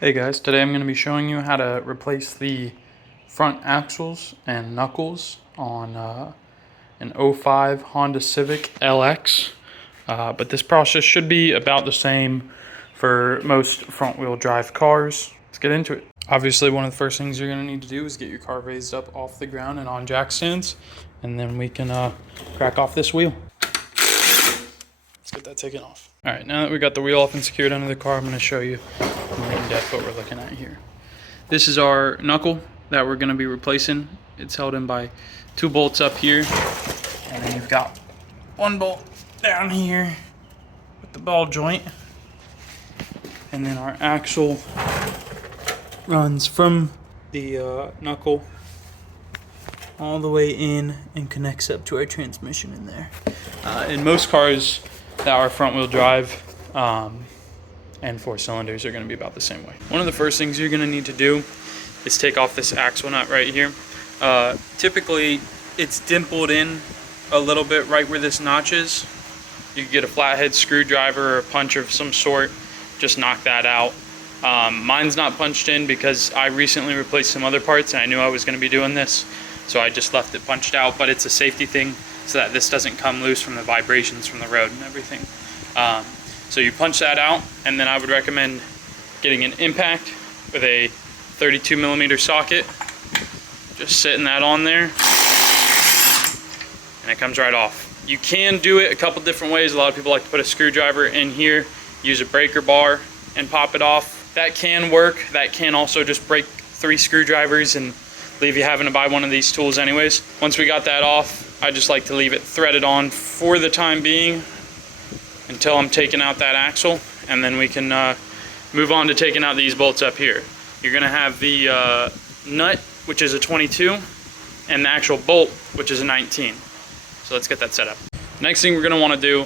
Hey guys, today I'm going to be showing you how to replace the front axles and knuckles on an '05 Honda Civic LX. But this process should be about the same for most front wheel drive cars. Let's get into it. Obviously, one of the first things you're going to need to do is get your car raised up off the ground and on jack stands, and then we can crack off this wheel. Let's get that taken off. All right, now that we got the wheel off and secured under the car, I'm going to show you more in depth what we're looking at here. This is our knuckle that we're going to be replacing. It's held in by two bolts up here, and then you've got one bolt down here with the ball joint, and then our axle runs from the knuckle all the way in and connects up to our transmission in there. In most cars that are front wheel drive and 4 cylinders are going to be about the same way. One of the first things you're going to need to do is take off this axle nut right here. Typically it's dimpled in a little bit right where this notch is. You can get a flathead screwdriver or a punch of some sort, just knock that out. Mine's not punched in because I recently replaced some other parts and I knew I was going to be doing this, so I just left it punched out, but it's a safety thing so that this doesn't come loose from the vibrations from the road and everything. So you punch that out, and then I would recommend getting an impact with a 32mm socket, just sitting that on there, and it comes right off. You can do it a couple different ways. A lot of people like to put a screwdriver in here, use a breaker bar, and pop it off. That can work. That can also just break 3 screwdrivers and leave you having to buy one of these tools anyways. Once we got that off, I just like to leave it threaded on for the time being until I'm taking out that axle, and then we can move on to taking out these bolts up here. You're gonna have the nut, which is a 22, and the actual bolt, which is a 19. So let's get that set up. Next thing we're gonna wanna do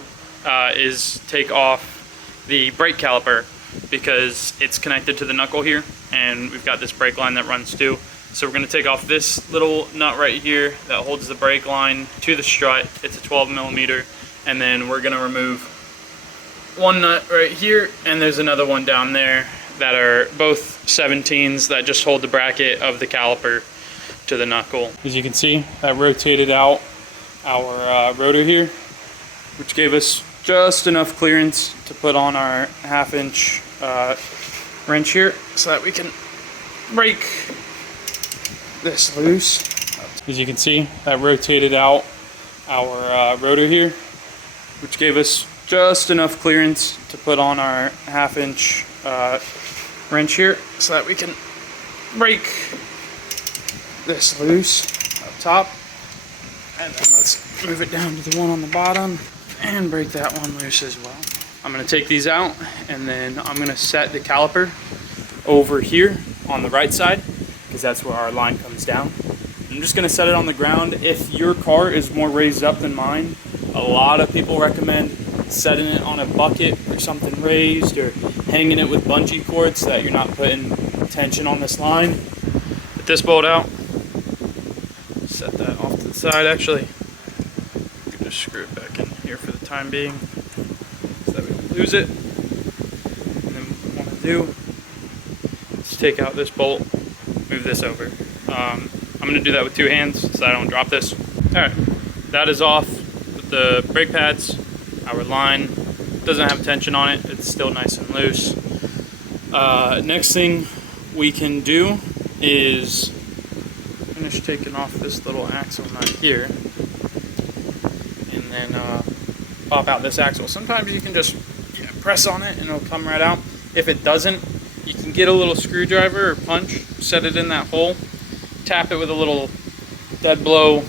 is take off the brake caliper, because it's connected to the knuckle here, and we've got this brake line that runs too. So we're going to take off this little nut right here that holds the brake line to the strut. It's a 12mm, and then we're going to remove one nut right here, and there's another one down there that are both 17s that just hold the bracket of the caliper to the knuckle. As you can see, that rotated out our rotor here, which gave us just enough clearance to put on our 1/2-inch wrench here so that we can break this loose. As you can see, that rotated out our rotor here, which gave us just enough clearance to put on our 1/2-inch wrench here so that we can break this loose up top, and then let's move it down to the one on the bottom and break that one loose as well. I'm going to take these out, and then I'm going to set the caliper over here on the right side, because that's where our line comes down. I'm just going to set it on the ground. If your car is more raised up than mine, a lot of people recommend setting it on a bucket or something raised, or hanging it with bungee cords so that you're not putting tension on this line. Get this bolt out, set that off to the side. Actually, you can just screw it back in here for the time being so that we don't lose it. And then what we want to do is take out this bolt, move this over. I'm going to do that with 2 hands so that I don't drop this. Alright, that is off with the brake pads. Our line doesn't have tension on it, it's still nice and loose. Next thing we can do is finish taking off this little axle nut here, and then pop out this axle. Sometimes you can just press on it and it'll come right out. If it doesn't, you can get a little screwdriver or punch, set it in that hole, tap it with a little dead blow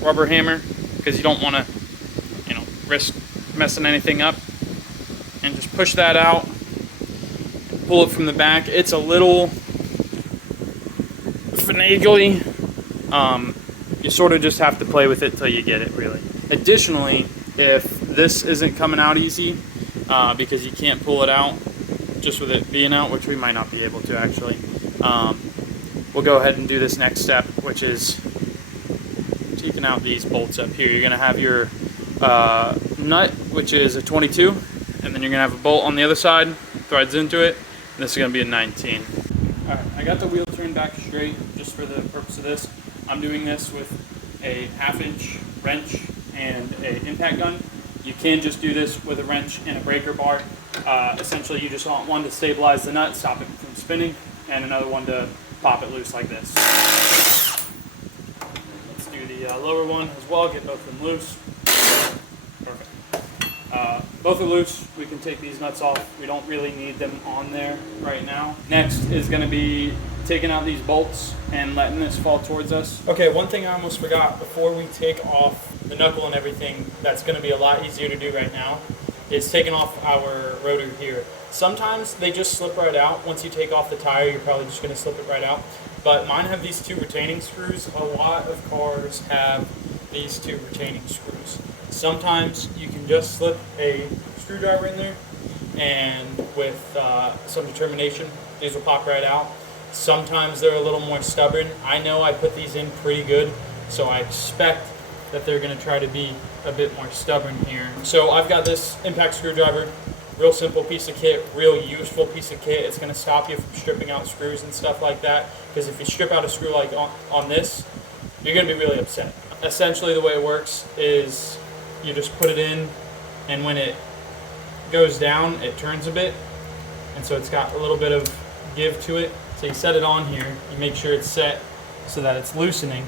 rubber hammer, because you don't want to, risk messing anything up, and just push that out, pull it from the back. It's a little finagly. You sort of just have to play with it till you get it, really. Additionally, if this isn't coming out easy, because you can't pull it out just with it being out, which we might not be able to actually, we'll go ahead and do this next step, which is taking out these bolts up here. You're going to have your nut, which is a 22, and then you're going to have a bolt on the other side, threads into it, This is gonna be a 19. All right, I got the wheel turned back straight just for the purpose of this. I'm doing this with a 1/2-inch wrench and an impact gun. You can just do this with a wrench and a breaker bar. Essentially, you just want one to stabilize the nut, stop it from spinning, and another one to pop it loose like this. Let's do the lower one as well, get both of them loose. Perfect. Both are loose. We can take these nuts off. We don't really need them on there right now. Next is going to be taking out these bolts and letting this fall towards us. Okay, one thing I almost forgot before we take off the knuckle and everything, that's going to be a lot easier to do right now, is taking off our rotor here. Sometimes they just slip right out. Once you take off the tire, you're probably just going to slip it right out. But mine have these 2 retaining screws. A lot of cars have these 2 retaining screws. Sometimes you can just slip a screwdriver in there, and with some determination, these will pop right out. Sometimes they're a little more stubborn. I know I put these in pretty good, so I expect that they're going to try to be a bit more stubborn here. So I've got this impact screwdriver, real simple piece of kit, real useful piece of kit. It's going to stop you from stripping out screws and stuff like that, because if you strip out a screw like on this, you're going to be really upset. Essentially the way it works is you just put it in, and when it goes down, it turns a bit, and so it's got a little bit of give to it. So you set it on here, you make sure it's set so that it's loosening,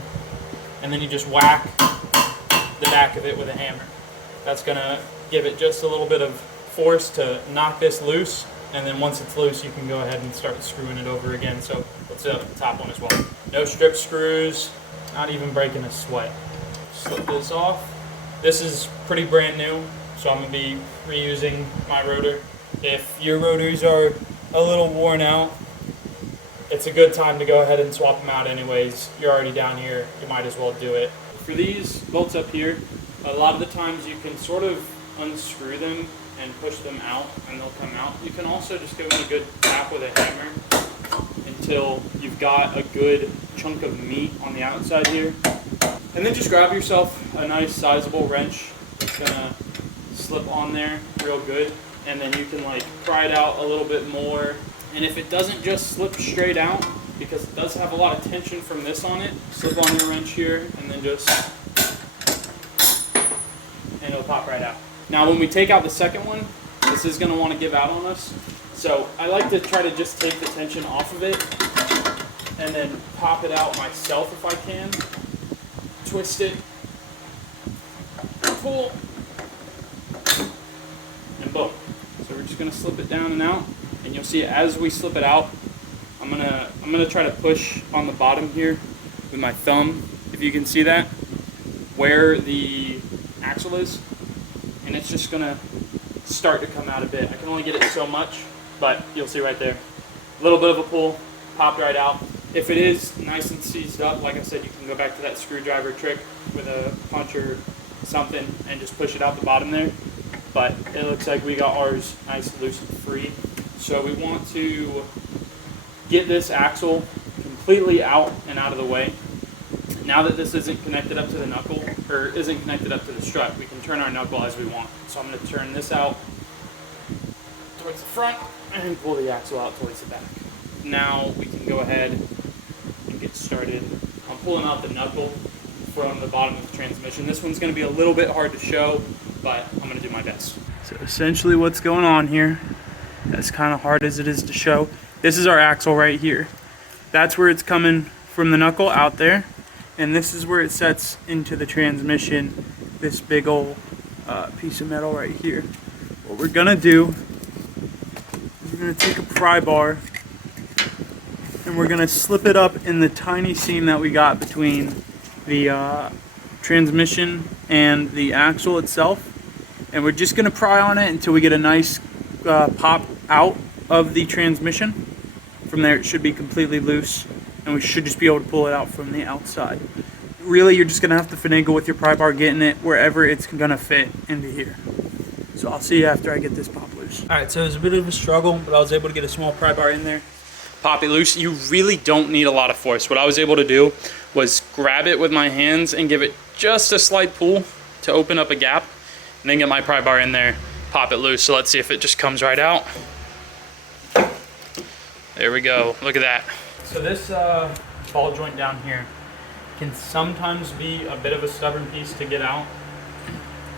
and then you just whack the back of it with a hammer. That's gonna give it just a little bit of force to knock this loose, and then once it's loose, you can go ahead and start screwing it over again. So let's do the top one as well. No strip screws, not even breaking a sweat. Slip this off. This is pretty brand new, so I'm gonna be reusing my rotor. If your rotors are a little worn out, it's a good time to go ahead and swap them out anyways. You're already down here, you might as well do it. For these bolts up here, a lot of the times you can sort of unscrew them and push them out and they'll come out. You can also just give them a good tap with a hammer until you've got a good chunk of meat on the outside here. And then just grab yourself a nice sizable wrench that's gonna slip on there real good, and then you can like pry it out a little bit more. And if it doesn't just slip straight out, because it does have a lot of tension from this on it, slip on your wrench here and then just, and it'll pop right out. Now when we take out the second one, this is gonna wanna give out on us. So I like to try to just take the tension off of it and then pop it out myself if I can. Twist it, pull, and boom. So we're just gonna slip it down and out, and you'll see as we slip it out, I'm gonna try to push on the bottom here with my thumb, if you can see that, where the axle is, and it's just gonna start to come out a bit. I can only get it so much, but you'll see right there. A little bit of a pull, popped right out. If it is nice and seized up, like I said, you can go back to that screwdriver trick with a punch or something and just push it out the bottom there. But it looks like we got ours nice, loose, and free. So we want to get this axle completely out and out of the way. Now that this isn't connected up to the knuckle, or isn't connected up to the strut, we can turn our knuckle as we want. So I'm going to turn this out towards the front and pull the axle out towards the back. Now we can go ahead and get started. I'm pulling out the knuckle from the bottom of the transmission. This one's going to be a little bit hard to show, but I'm going to do my best. So essentially what's going on here, as kind of hard as it is to show, this is our axle right here. That's where it's coming from the knuckle out there, and this is where it sets into the transmission, this big old piece of metal right here. What we're going to do is we're going to take a pry bar and we're going to slip it up in the tiny seam that we got between the transmission and the axle itself, and we're just going to pry on it until we get a nice pop out of the transmission. From there it should be completely loose, and we should just be able to pull it out from the outside. Really, you're just going to have to finagle with your pry bar, getting it wherever it's going to fit into here. So I'll see you after I get this pop loose. Alright, so it was a bit of a struggle, but I was able to get a small pry bar in there, pop it loose. You really don't need a lot of force. What I was able to do was grab it with my hands and give it just a slight pull to open up a gap, and then get my pry bar in there, pop it loose. So let's see if it just comes right out. There we go. Look at that. So this ball joint down here can sometimes be a bit of a stubborn piece to get out.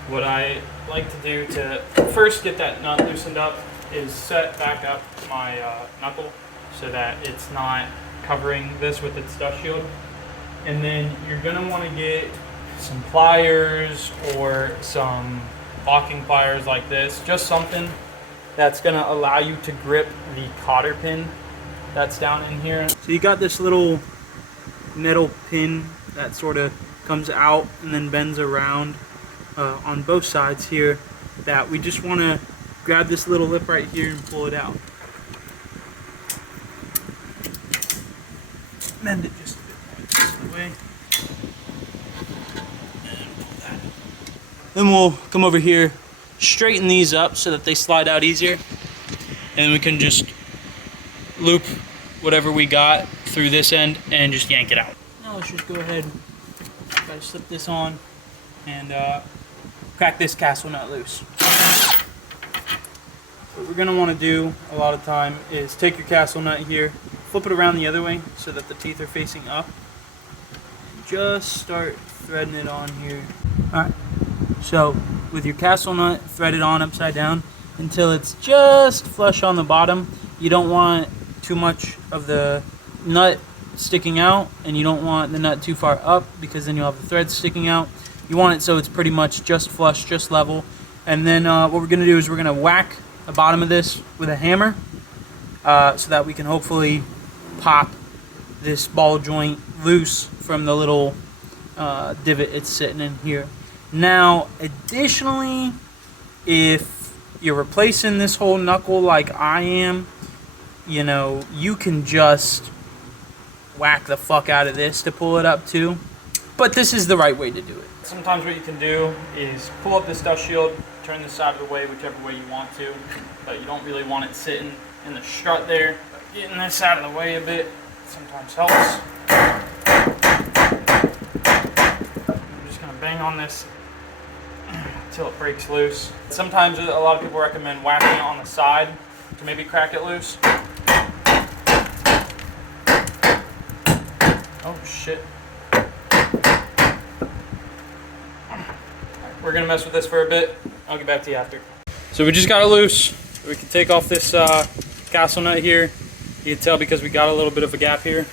What I like to do to first get that nut loosened up is set back up my knuckle so that it's not covering this with its dust shield. And then you're gonna wanna get some pliers or some locking pliers like this, just something that's gonna allow you to grip the cotter pin that's down in here. So you got this little metal pin that sort of comes out and then bends around on both sides here, that we just want to grab this little lip right here and pull it out. Bend it just a bit this way. And pull that. Then we'll come over here, straighten these up so that they slide out easier, and then we can just loop whatever we got through this end and just yank it out. Now let's just go ahead, try to slip this on and crack this castle nut loose. What we're going to want to do a lot of time is take your castle nut here, flip it around the other way so that the teeth are facing up, and just start threading it on here. Alright, so with your castle nut, thread it on upside down until it's just flush on the bottom. You don't want too much of the nut sticking out, and you don't want the nut too far up because then you'll have the threads sticking out. You want it so it's pretty much just flush, just level. And then what we're going to do is we're going to whack the bottom of this with a hammer so that we can hopefully pop this ball joint loose from the little divot it's sitting in here. Now, additionally, if you're replacing this whole knuckle like I am, you know, you can just whack the fuck out of this to pull it up too. But this is the right way to do it. Sometimes what you can do is pull up this dust shield, turn this out of the way, whichever way you want to, but you don't really want it sitting in the strut there. But getting this out of the way a bit sometimes helps. I'm just gonna bang on this until it breaks loose. Sometimes a lot of people recommend whacking it on the side to maybe crack it loose. Oh shit. We're gonna mess with this for a bit. I'll get back to you after. So we just got it loose. We can take off this castle nut here. You can tell because we got a little bit of a gap here.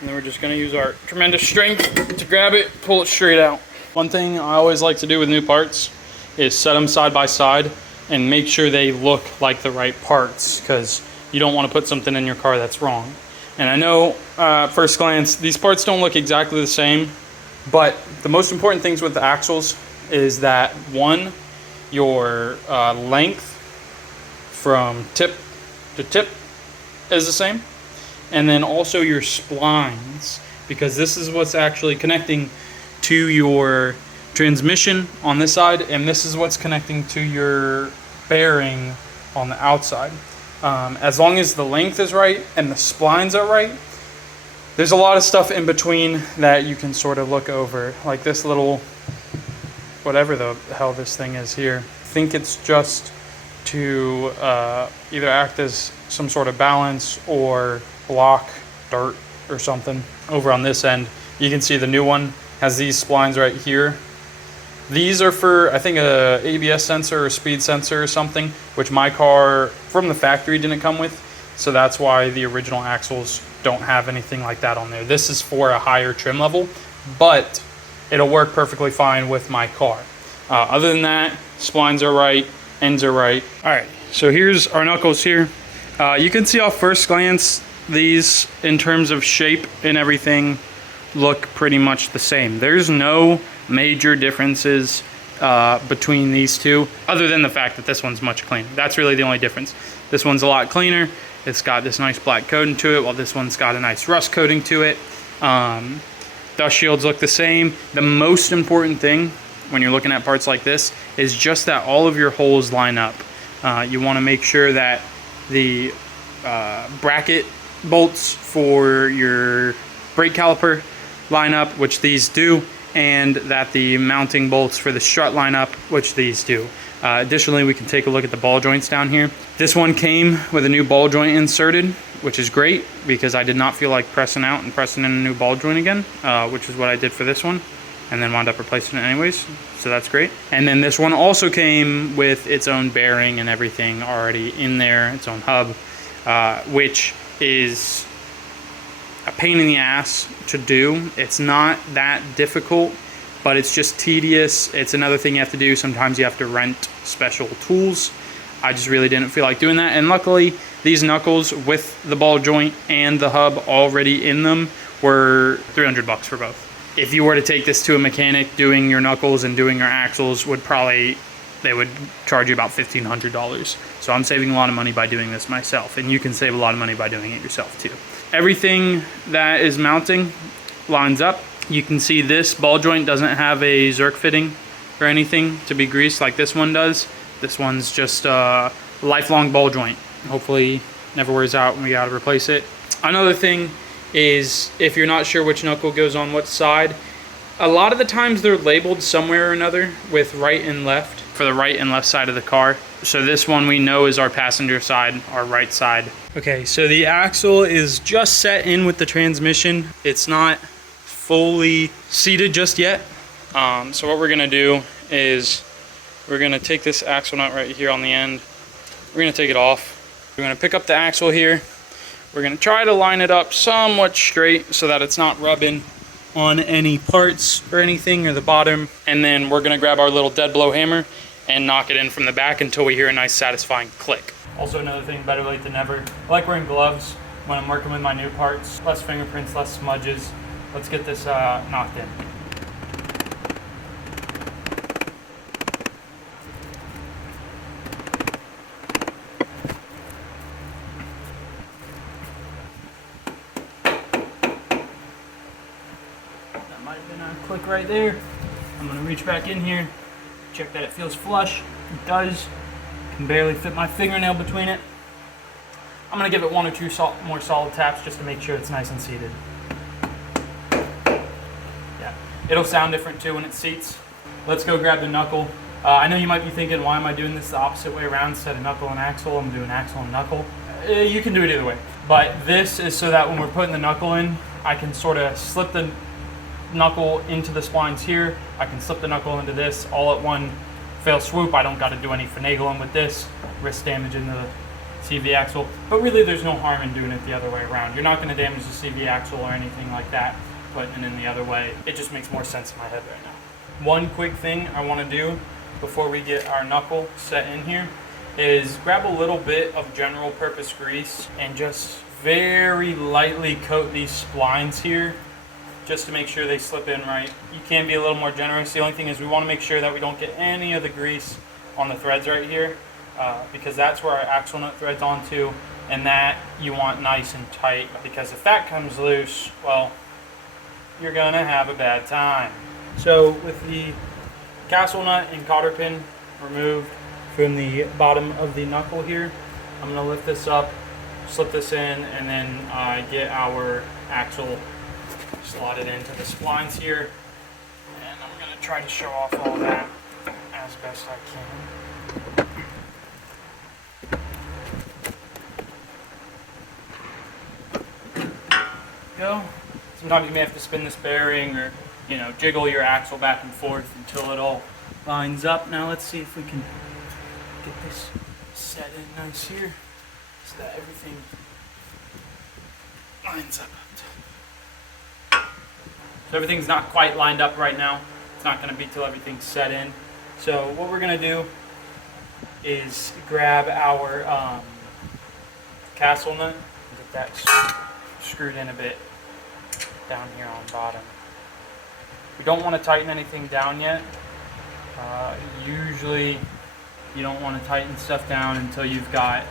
And then we're just gonna use our tremendous strength to grab it, pull it straight out. One thing I always like to do with new parts is set them side by side and make sure they look like the right parts, because you don't want to put something in your car that's wrong. And I know, first glance, these parts don't look exactly the same, but the most important things with the axles is that, one, your length from tip to tip is the same, and then also your splines, because this is what's actually connecting to your transmission on this side, and this is what's connecting to your bearing on the outside. As long as the length is right and the splines are right, there's a lot of stuff in between that you can sort of look over, like this little, whatever the hell this thing is here. I think it's just to either act as some sort of balance or block dirt or something. Over on this end, you can see the new one has these splines right here. These are for, I think, a ABS sensor or speed sensor or something, which my car from the factory didn't come with. So that's why the original axles don't have anything like that on there. This is for a higher trim level, but it'll work perfectly fine with my car. Other than that, splines are right, ends are right. All right, so here's our knuckles here. You can see off first glance, these in terms of shape and everything look pretty much the same. There's no major differences between these two, other than the fact that this one's much cleaner. That's really the only difference. This one's a lot cleaner. It's got this nice black coating to it, while this one's got a nice rust coating to it. Dust shields look the same. The most important thing when you're looking at parts like this is just that all of your holes line up. You want to make sure that the bracket bolts for your brake caliper line up, which these do, and that the mounting bolts for the strut line up, which these do. Additionally, we can take a look at the ball joints down here. This one came with a new ball joint inserted, which is great because I did not feel like pressing out and pressing in a new ball joint again, which is what I did for this one, and then wound up replacing it anyways, so that's great. And then this one also came with its own bearing and everything already in there, its own hub, which is a pain in the ass to do. It's not that difficult, but it's just tedious. It's another thing you have to do. Sometimes you have to rent special tools. I just really didn't feel like doing that. And luckily, these knuckles with the ball joint and the hub already in them were $300 for both. If you were to take this to a mechanic, doing your knuckles and doing your axles they would charge you about $1,500. So I'm saving a lot of money by doing this myself, and you can save a lot of money by doing it yourself too. Everything that is mounting lines up. You can see this ball joint doesn't have a Zerk fitting or anything to be greased like this one does. This one's just a lifelong ball joint. Hopefully never wears out when we gotta replace it. Another thing is, if you're not sure which knuckle goes on what side, a lot of the times they're labeled somewhere or another with right and left for the right and left side of the car. So this one we know is our passenger side, our right side. Okay, so the axle is just set in with the transmission. It's not fully seated just yet. So what we're gonna do is we're gonna take this axle nut right here on the end. We're gonna take it off. We're gonna pick up the axle here. We're gonna try to line it up somewhat straight so that it's not rubbing on any parts or anything or the bottom. And then we're gonna grab our little dead blow hammer and knock it in from the back until we hear a nice satisfying click. Also another thing, better late than never. I like wearing gloves when I'm working with my new parts. Less fingerprints, less smudges. Let's get this knocked in. That might have been a click right there. I'm gonna reach back in here, check that it feels flush. It does. Can barely fit my fingernail between it. I'm gonna give it one or two more solid taps just to make sure it's nice and seated. Yeah, it'll sound different too when it seats. Let's go grab the knuckle. I know you might be thinking, why am I doing this the opposite way around instead of knuckle and axle? I'm doing axle and knuckle. You can do it either way. But this is so that when we're putting the knuckle in, I can sort of slip the knuckle into the splines here. I can slip the knuckle into this all at one fell swoop. I don't got to do any finagling with this, risk damaging the CV axle. But really there's no harm in doing it the other way around. You're not going to damage the CV axle or anything like that, putting it in the other way. It just makes more sense in my head right now. One quick thing I want to do before we get our knuckle set in here is grab a little bit of general purpose grease and just very lightly coat these splines here, just to make sure they slip in right. You can be a little more generous. The only thing is we want to make sure that we don't get any of the grease on the threads right here, because that's where our axle nut threads onto, and that you want nice and tight, because if that comes loose, well, you're gonna have a bad time. So with the castle nut and cotter pin removed from the bottom of the knuckle here, I'm gonna lift this up, slip this in, and then get our axle slotted into the splines here, and I'm going to try to show off all that as best I can. Go. Sometimes you may have to spin this bearing or, you know, jiggle your axle back and forth until it all lines up. Now let's see if we can get this set in nice here so that everything lines up. So everything's not quite lined up right now. It's not going to be till everything's set in. So what we're going to do is grab our castle nut and get that screwed in a bit down here on bottom. We don't want to tighten anything down yet. Usually you don't want to tighten stuff down until you've got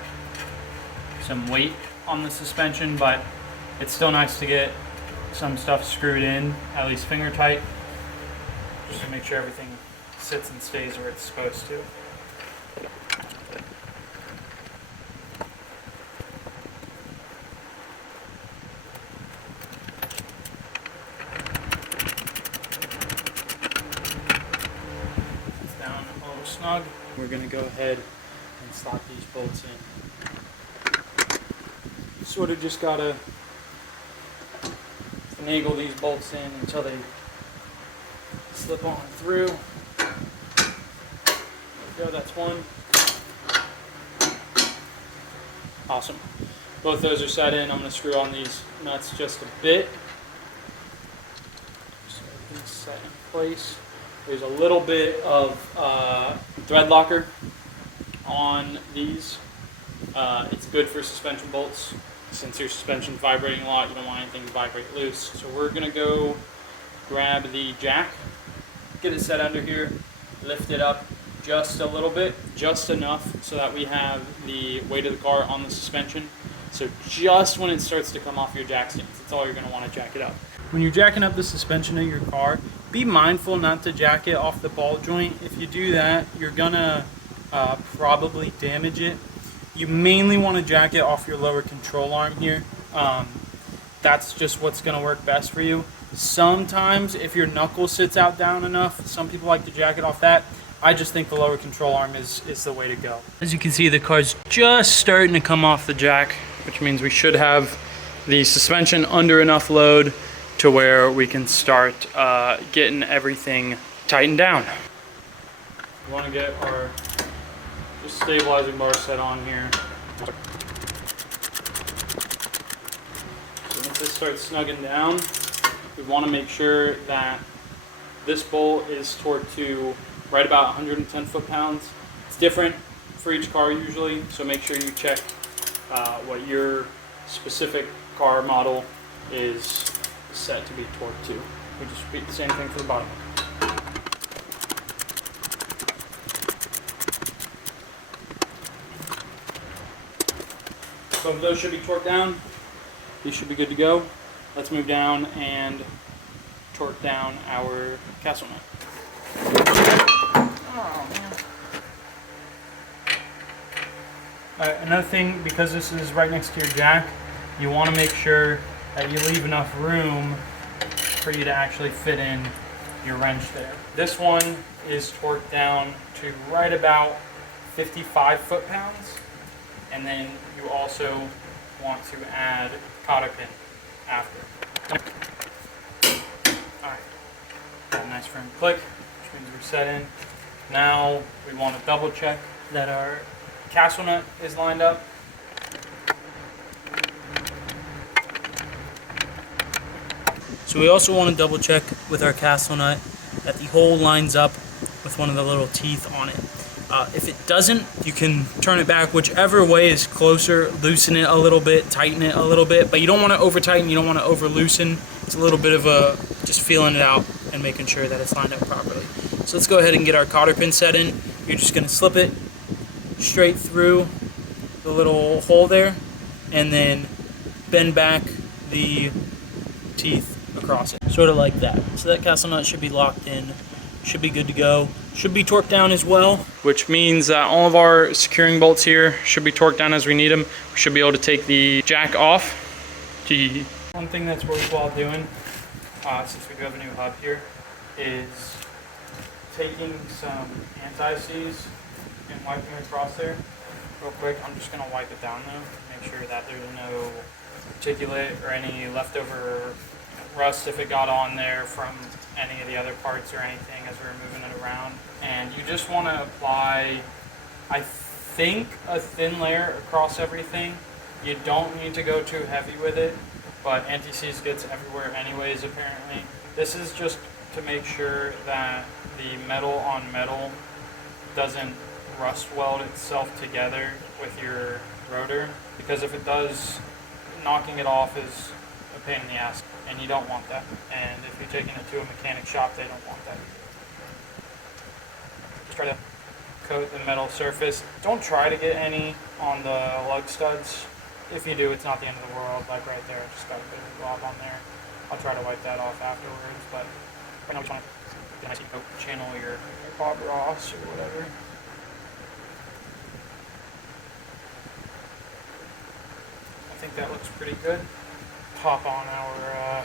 some weight on the suspension, but it's still nice to get some stuff screwed in, at least finger tight, just to make sure everything sits and stays where it's supposed to. It's down a little snug. We're going to go ahead and slot these bolts in. sort of just gotta finagle these bolts in until they slip on through. There we go, that's one. Awesome. Both those are set in. I'm going to screw on these nuts just a bit. So everything's set in place. There's a little bit of thread locker on these. It's good for suspension bolts. Since your suspension's vibrating a lot, you don't want anything to vibrate loose. So we're going to go grab the jack, get it set under here, lift it up just a little bit, just enough so that we have the weight of the car on the suspension. So just when it starts to come off your jack stands, that's all you're going to want to jack it up. When you're jacking up the suspension of your car, be mindful not to jack it off the ball joint. If you do that, you're going to probably damage it. You mainly want to jack it off your lower control arm here. That's just what's going to work best for you. Sometimes if your knuckle sits out down enough, some people like to jack it off that. I just think the lower control arm is the way to go. As you can see, the car's just starting to come off the jack, which means we should have the suspension under enough load to where we can start getting everything tightened down. We want to get our stabilizing bar set on here. So once this starts snugging down, we want to make sure that this bolt is torqued to right about 110 foot-pounds. It's different for each car usually, so make sure you check what your specific car model is set to be torqued to. We just repeat the same thing for the bottom. Both of those should be torqued down. These should be good to go. Let's move down and torque down our castle nut. Oh, man. Alright, another thing, because this is right next to your jack, you want to make sure that you leave enough room for you to actually fit in your wrench there. This one is torqued down to right about 55 foot-pounds, and then you also want to add cotter pin after. Alright, got a nice firm click, which means we're set in. Now we want to double check that our castle nut is lined up. So we also want to double check with our castle nut that the hole lines up with one of the little teeth on it. If it doesn't, you can turn it back whichever way is closer, loosen it a little bit, tighten it a little bit, but you don't want to over tighten, you don't want to over loosen. It's a little bit of a just feeling it out and making sure that it's lined up properly. So let's go ahead and get our cotter pin set in. You're just going to slip it straight through the little hole there and then bend back the teeth across it, sort of like that. So that castle nut should be locked in, should be good to go, should be torqued down as well, which means that all of our securing bolts here should be torqued down as we need them. We should be able to take the jack off. One thing that's worthwhile doing, since we do have a new hub here, is taking some anti-seize and wiping it across there real quick. I'm just going to wipe it down though, make sure that there's no particulate or any leftover rust if it got on there from any of the other parts or anything as we were moving it around. And you just want to apply, I think, a thin layer across everything. You don't need to go too heavy with it, but anti-seize gets everywhere anyways apparently. This is just to make sure that the metal on metal doesn't rust weld itself together with your rotor, because if it does, knocking it off is a pain in the ass, and you don't want that. And if you're taking it to a mechanic shop, they don't want that. Just try to coat the metal surface. Don't try to get any on the lug studs. If you do, it's not the end of the world. Like right there, just got a bit of a blob on there. I'll try to wipe that off afterwards, but right now we just want to get a nice coat, channel your Bob Ross or whatever. I think that looks pretty good. Pop on our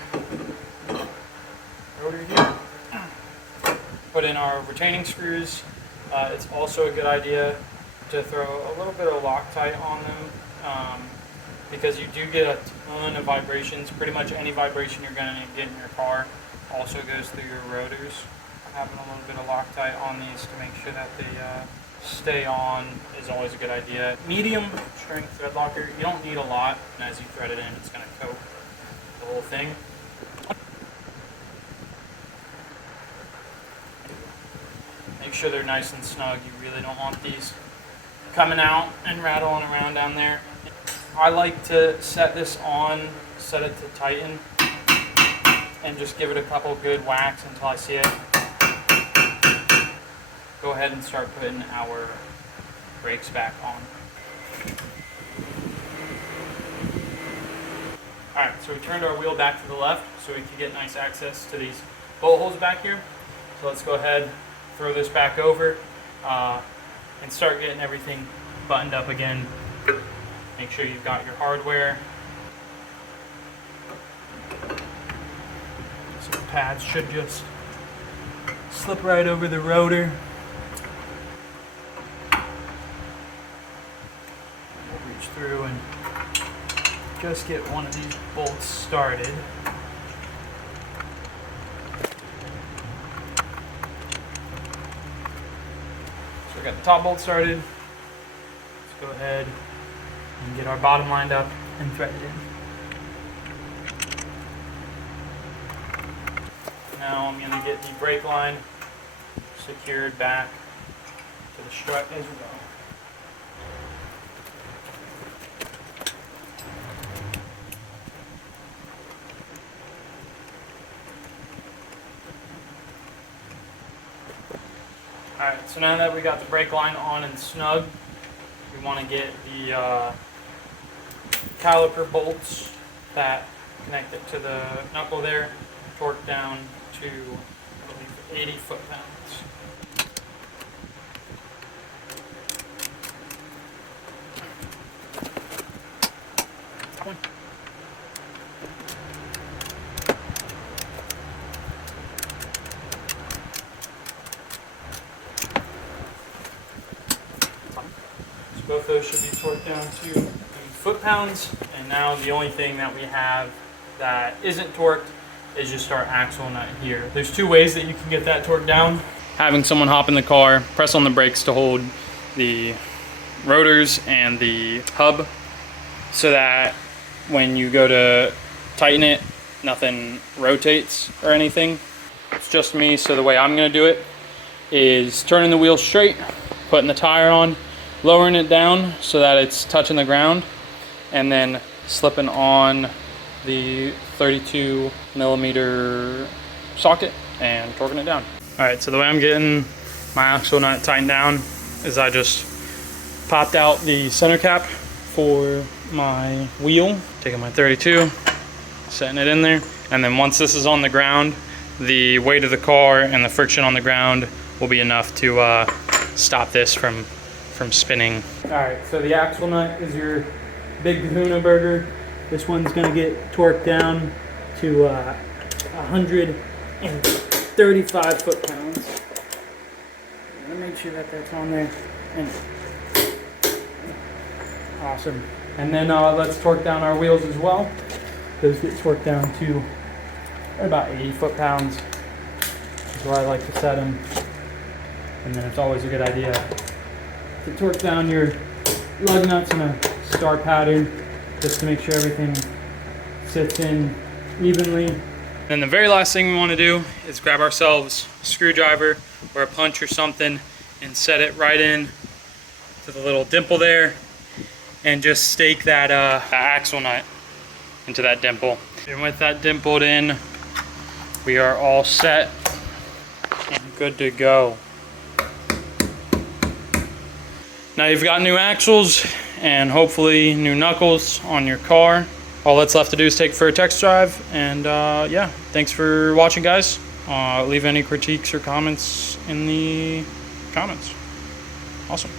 rotor here. Put in our retaining screws. It's also a good idea to throw a little bit of Loctite on them. because you do get a ton of vibrations. Pretty much any vibration you're going to get in your car also goes through your rotors. Having a little bit of Loctite on these to make sure that they stay on is always a good idea. Medium strength thread locker, you don't need a lot, and as you thread it in, it's going to coat the whole thing. Make sure they're nice and snug. You really don't want these coming out and rattling around down there. I like to set this on, set it to tighten, and just give it a couple good whacks until I see it. Go ahead and start putting our brakes back on. Alright, so we turned our wheel back to the left so we could get nice access to these bolt holes back here. So let's go ahead, throw this back over, and start getting everything buttoned up again. Make sure you've got your hardware. So the pads should just slip right over the rotor. We'll reach through and just get one of these bolts started. So we got the top bolt started. Let's go ahead and get our bottom lined up and threaded in. Now I'm going to get the brake line secured back to the strut as we go. Alright, so now that we got the brake line on and snug, we want to get the caliper bolts that connect it to the knuckle there torqued down to, I believe, 80 foot-pounds. Both those should be torqued down to 80 foot-pounds, and now the only thing that we have that isn't torqued is just our axle nut here. There's two ways that you can get that torqued down. Having someone hop in the car, press on the brakes to hold the rotors and the hub so that when you go to tighten it, nothing rotates or anything. It's just me, so the way I'm gonna do it is turning the wheel straight, putting the tire on, lowering it down so that it's touching the ground, and then slipping on the 32 millimeter socket and torquing it down. All right, so the way I'm getting my axle nut tightened down is I just popped out the center cap for my wheel, taking my 32, setting it in there, and then once this is on the ground, the weight of the car and the friction on the ground will be enough to stop this from spinning. All right, so the axle nut is your big kahuna burger. This one's gonna get torqued down to 135 foot-pounds. Let me make sure that that's on there. And awesome. And then let's torque down our wheels as well. Those get torqued down to about 80 foot-pounds. Is where I like to set them. And then it's always a good idea to torque down your lug nuts in a star pattern just to make sure everything sits in evenly. Then the very last thing we want to do is grab ourselves a screwdriver or a punch or something and set it right in to the little dimple there and just stake that axle nut into that dimple. And with that dimpled in, we are all set and good to go. Now you've got new axles and hopefully new knuckles on your car. All that's left to do is take it for a test drive, and yeah, thanks for watching, guys. Leave any critiques or comments in the comments. Awesome.